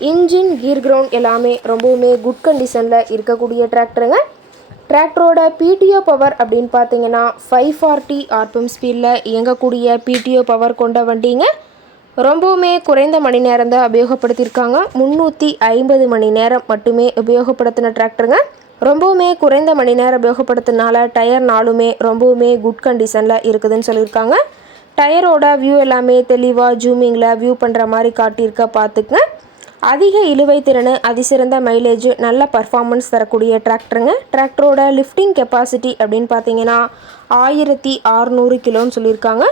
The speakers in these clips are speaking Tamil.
இன்ஜின் கீர் கிரவுண்ட் எல்லாமே ரொம்பவுமே குட் கண்டிஷனில் இருக்கக்கூடிய டிராக்டருங்க. டிராக்டரோட பிடிஓ பவர் அப்படின்னு பார்த்தீங்கன்னா ஃபைவ் ஃபார்ட்டி ஆர்பிஎம் ஸ்பீடில் இயங்கக்கூடிய பிடிஓ பவர் கொண்ட வண்டிங்க. ரொம்பவுமே குறைந்த மணி நேரம் தான் உபயோகப்படுத்தியிருக்காங்க. முந்நூற்றி ஐம்பது மணி நேரம் மட்டுமே உபயோகப்படுத்தின டிராக்டருங்க. ரொம்பவுமே குறைந்த மணி நேரம் உபயோகப்படுத்தினால டயர் நாளுமே ரொம்பவுமே குட் கண்டிஷனில் இருக்குதுன்னு சொல்லியிருக்காங்க. டயரோட வியூ எல்லாமே தெளிவாக ஜூமிங்கில் வியூ பண்ணுற மாதிரி காட்டியிருக்க பார்த்துக்குங்க. அதிக இழுவை திறன் அதிசிறந்த மைலேஜ் நல்ல பர்ஃபார்மன்ஸ் தரக்கூடிய டிராக்டருங்க டிராக்டரோட லிஃப்டிங் கெப்பாசிட்டி அப்படின்னு பார்த்தீங்கன்னா ஆயிரத்தி ஆறுநூறு கிலோன்னு சொல்லியிருக்காங்க.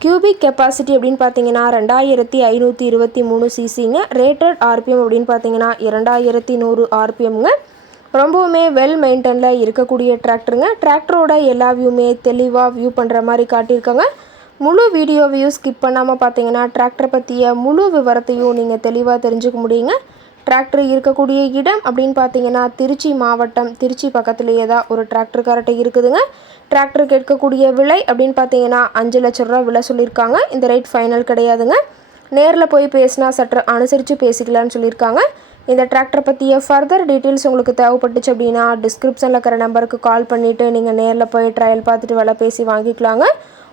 கியூபிக் கெப்பாசிட்டி அப்படின்னு பார்த்தீங்கன்னா ரெண்டாயிரத்தி ஐநூற்றி இருபத்தி மூணு சிசிங்க ரேட்டட் ஆர்பிஎம் அப்படின்னு பார்த்தீங்கன்னா இரண்டாயிரத்தி நூறு ஆர்பிஎம்ங்க ரொம்பவுமே வெல் மெயின்டெனில் இருக்கக்கூடிய டிராக்டருங்க டிராக்டரோட எல்லா வியூமே தெளிவாக வியூ பண்ணுற மாதிரி காட்டியிருக்காங்க. முழு வீடியோவையும் ஸ்கிப் பண்ணாமல் பார்த்தீங்கன்னா டிராக்டரை பற்றிய முழு விவரத்தையும் நீங்கள் தெளிவாக தெரிஞ்சுக்க முடியுங்க. டிராக்டர் இருக்கக்கூடிய இடம் அப்படின்னு பார்த்தீங்கன்னா திருச்சி மாவட்டம் திருச்சி பக்கத்துலேயே தான் ஒரு டிராக்டர் கரெக்டாக இருக்குதுங்க. டிராக்டர் கேட்கக்கூடிய விலை அப்படின்னு பார்த்தீங்கன்னா அஞ்சு லட்ச ரூபா விலை சொல்லியிருக்காங்க. இந்த ரேட் ஃபைனல் கிடையாதுங்க. நேரில் போய் பேசினா சற்று அனுசரித்து பேசிக்கலான்னு சொல்லியிருக்காங்க. இந்த டிராக்டர் பற்றிய ஃபர்தர் டீட்டெயில்ஸ் உங்களுக்கு தேவைப்பட்டுச்சு அப்படின்னா டிஸ்கிரிப்ஷனில் இருக்கிற நம்பருக்கு கால் பண்ணிவிட்டு நீங்கள் நேரில் போய் ட்ரையல் பார்த்துட்டு விலை பேசி வாங்கிக்கலாங்க.